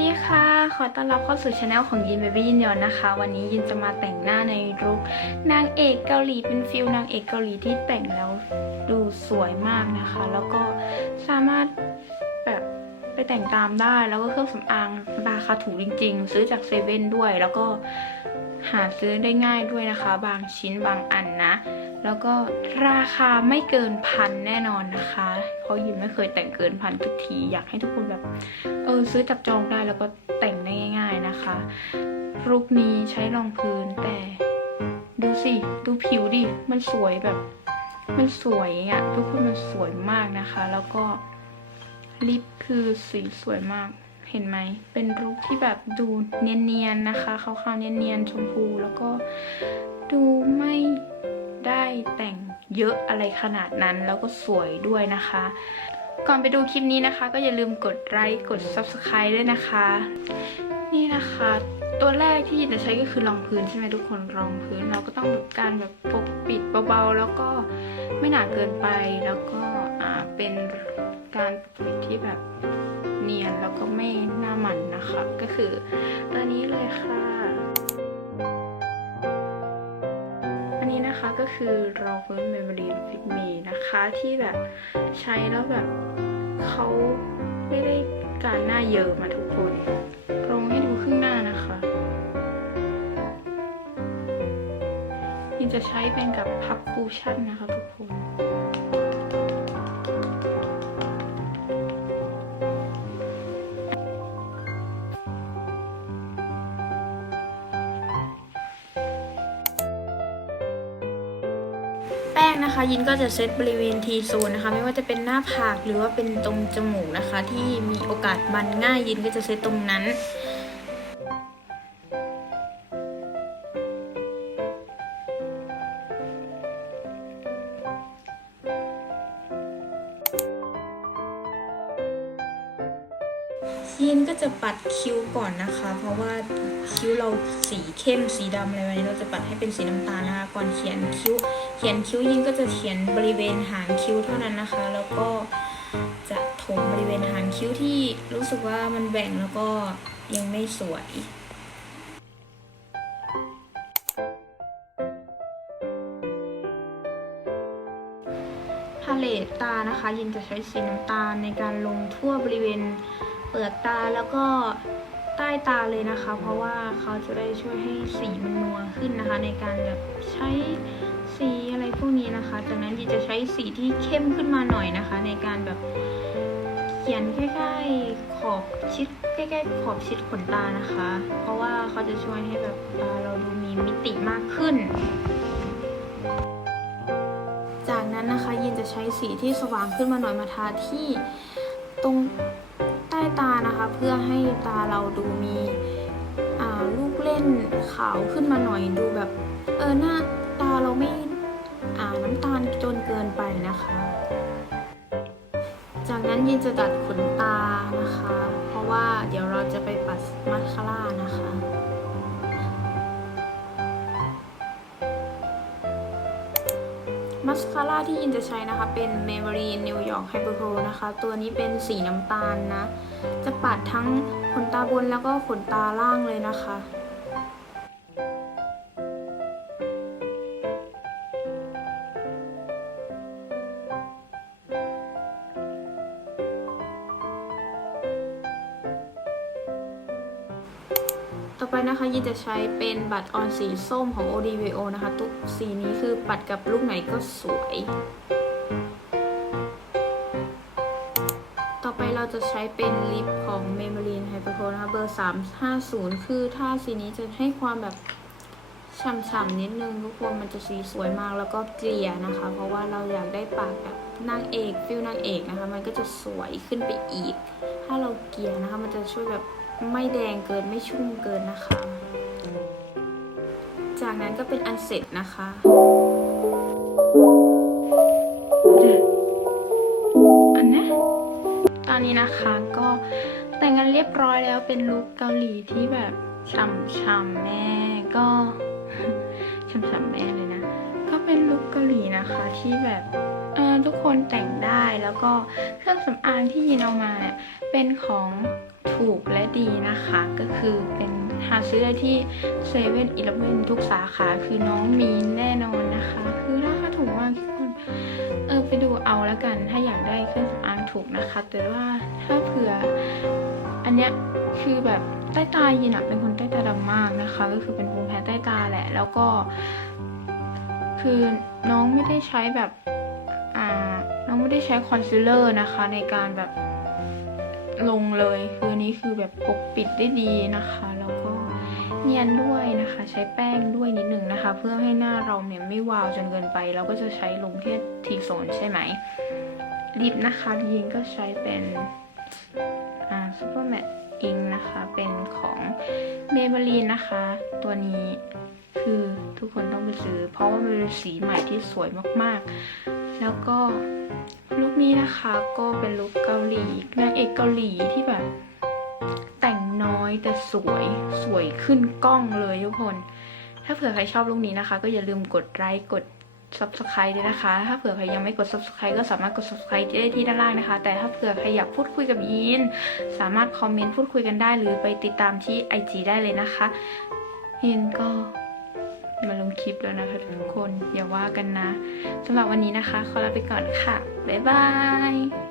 ดีค่ะ ขอต้อนรับเข้าสู่ช anel ของยินเบบี้ยินยอนนะคะ วันนี้ยินจะมาแต่งหน้าในลุคนางเอกเกาหลีเป็นฟิลนางเอกเกาหลีที่แต่งแล้วดูสวยมากนะคะ แล้วก็สามารถแบบไปแต่งตามได้ แล้วก็เครื่องสำอางราคาถูกจริง ๆ ซื้อจากเซเว่นด้วย แล้วก็หาซื้อได้ง่ายด้วยนะคะ บางชิ้นบางอันนะ แล้วก็ราคาไม่เกินพันแน่นอนนะคะเพราะยินไม่เคยแต่งเกินพันทุกที อยากให้ทุกคนแบบเออซื้อจับจองได้แล้วก็แต่งได้ง่าย ๆนะคะลุคนี้ใช้รองพื้นแต่ดูสิดูผิวดิมันสวยแบบมันสวยอะ่ะทุกคนมันสวยมากนะคะ แล้วก็ลิปคือสีสวยมากเห็นไหม เป็นลุคที่แบบดูเนียนๆนะคะขาวๆเนียนๆชมพูแล้วก็ดูไม่ ได้แต่งเยอะอะไรขนาดนั้น แล้วก็สวยด้วยนะคะ ก่อนไปดูคลิปนี้นะคะ ก็อย่าลืมกดไลค์กด subscribe ด้วยนะคะ นี่นะคะ ตัวแรกที่ยินจะใช้ก็คือรองพื้นใช่ไหมทุกคนรองพื้นเราก็ต้องการแบบปกปิดเบาๆ แล้วก็ไม่หนาเกินไปแล้วก็เป็นการปกปิดที่แบบเนียนแล้วก็ไม่หน้ามันนะคะ ก็คือตัวนี้เลยค่ะ นะคะก็คือรองพื้นเมเบลีนฟิกมีนะคะที่แบบใช้แล้วแบบเขาไม่ได้การหน้าเยอะมาทุกคนลงให้ดูครึ่งหน้านะคะยินจะใช้เป็นกับพับคูชั่นนะคะทุกคน แป้งนะคะ ยินก็จะเซตบริเวณทีโซนนะคะ ไม่ว่าจะเป็นหน้าผากหรือว่าเป็นตรงจมูกนะคะ ที่มีโอกาสมันง่ายยินก็จะเซตตรงนั้น ยินก็จะปัดคิ้วก่อนนะคะ เพราะว่าคิ้วเราสีเข้มสีดำอะไรแบบนี้เราจะปัดให้เป็นสีน้ำตาลนะคะก่อนเขียนคิ้ว เขียนคิ้วยินก็จะเขียนบริเวณหางคิ้วเท่านั้นนะคะ แล้วก็จะถมบริเวณหางคิ้วที่รู้สึกว่ามันแบ่งแล้วก็ยังไม่สวยพาเลตตานะคะ ยินจะใช้สีน้ำตาลในการลงทั่วบริเวณ เปลือกตาแล้วก็ใต้ตาเลยนะคะ เพราะว่าเขาจะได้ช่วยให้สีมันนัวขึ้นนะคะ ในการแบบใช้สีอะไรพวกนี้นะคะ จากนั้นยินจะใช้สีที่เข้มขึ้นมาหน่อยนะคะ ในการแบบเขียนใกล้ๆขอบชิดใกล้ๆขอบชิดขนตานะคะ เพราะว่าเขาจะช่วยให้แบบตาเราดูมีมิติมากขึ้น จากนั้นนะคะยินจะใช้สีที่สว่างขึ้นมาหน่อยมาทาที่ตรง ต้ตานะคะ เพื่อให้ตาเราดูมีลูกเล่นขาวขึ้นมาหน่อยดูแบบเออหน้าตาเราไม่น้ำตาลจนเกินไปนะคะ จากนั้นยินจะดัดขนตานะคะ เพราะว่าเดี๋ยวเราจะไปปัดมัสคาร่านะคะ มัสคาร่าที่ยินจะใช้นะคะ เป็น Maybelline New York Hyper Pro นะคะ ตัวนี้เป็นสีน้ำตาลนะ จะปัดทั้งขนตาบนแล้วก็ขนตาล่างเลยนะคะ ไปนะคะยินจะใช้เป็นบัตรออนสีส้มของ o d v o นะคะ ทุกสีนี้คือปัดกับลูกไหนก็สวย ต่อไปเราจะใช้เป็นลิปของ Maybelline Hyper Pro นะคะ เบอร์ 350 คือถ้าสีนี้จะให้ความแบบฉ่ำๆนิดนึงทุกคนมันจะสีสวยมากแล้วก็เกลี่ยนะคะ เพราะว่าเราอยากได้ปากแบบนางเอกฟิลนางเอกนะคะ มันก็จะสวยขึ้นไปอีก ถ้าเราเกลี่ยนะคะ มันจะช่วยแบบ ไม่แดงเกินไม่ชุ่มเกินนะคะ จากนั้นก็เป็นอันเสร็จนะคะอันนะตอนนี้นะคะก็แต่งกันเรียบร้อยแล้วเป็นลุคเกาหลีที่แบบช่ำๆแม่ก็ช่ำๆแม่เลยนะ ก็เป็นลุคเกาหลีนะคะที่แบบ ทุกคนแต่งได้แล้วก็เครื่องสำอางที่ยินเอามาเนี่ยเป็นของถูกและดีนะคะก็คือเป็นหาซื้อได้ที่เซเว่นอีเลฟเว่นทุกสาขาคือน้องมีแน่นอนนะคะ คือราคาถูกมากทุกคนเออไปดูเอาแล้วกัน ถ้าอยากได้เครื่องสำอางถูกนะคะ แต่ว่าถ้าเผื่ออันเนี้ยคือแบบใต้ตายินอะเป็นคนใต้ตาดำมากนะคะ ก็คือเป็นภูมิแพ้ใต้ตาแหละ แล้วก็ คือน้องไม่ได้ใช้แบบ ได้ใช้คอนซีลเลอร์นะคะ ในการแบบลงเลยคืออันนี้คือแบบปกปิดได้ดีนะคะ แล้วก็เนียนด้วยนะคะ ใช้แป้งด้วยนิดหนึ่งนะคะ เพื่อให้หน้าเราเนี่ยไม่วาวจนเกินไป เราก็จะใช้ลงที่ทีโซนใช่ไหมลิปนะคะยินก็ใช้เป็นอ่าซูเปอร์แมตอิงนะคะเป็นของเมเบลีนนะคะ ตัวนี้คือทุกคนต้องไปซื้อ เพราะว่ามันเป็นสีใหม่ที่สวยมากๆ แล้วก็ลุคนี้นะคะก็เป็นลุคเกาหลีนางเอกเกาหลีที่แบบ แต่งน้อยแต่สวยสวยขึ้นกล้องเลยทุกคน ถ้าเผื่อใครชอบลุคนี้นะคะ ก็อย่าลืมกดไลค์กด subscribe ด้วยนะคะ ถ้าเผื่อใครยังไม่กด subscribe ก็สามารถกด subscribe ได้ที่ด้านล่างนะคะ แต่ถ้าเผื่อใครอยากพูดคุยกับยีน สามารถคอมเมนต์พูดคุยกันได้หรือไปติดตามที่ IG ได้เลยนะคะยีนก็ คลิปแล้วนะคะทุกคนอย่าว่ากันนะสำหรับวันนี้นะคะ ขอลาไปก่อนค่ะ บ๊ายบาย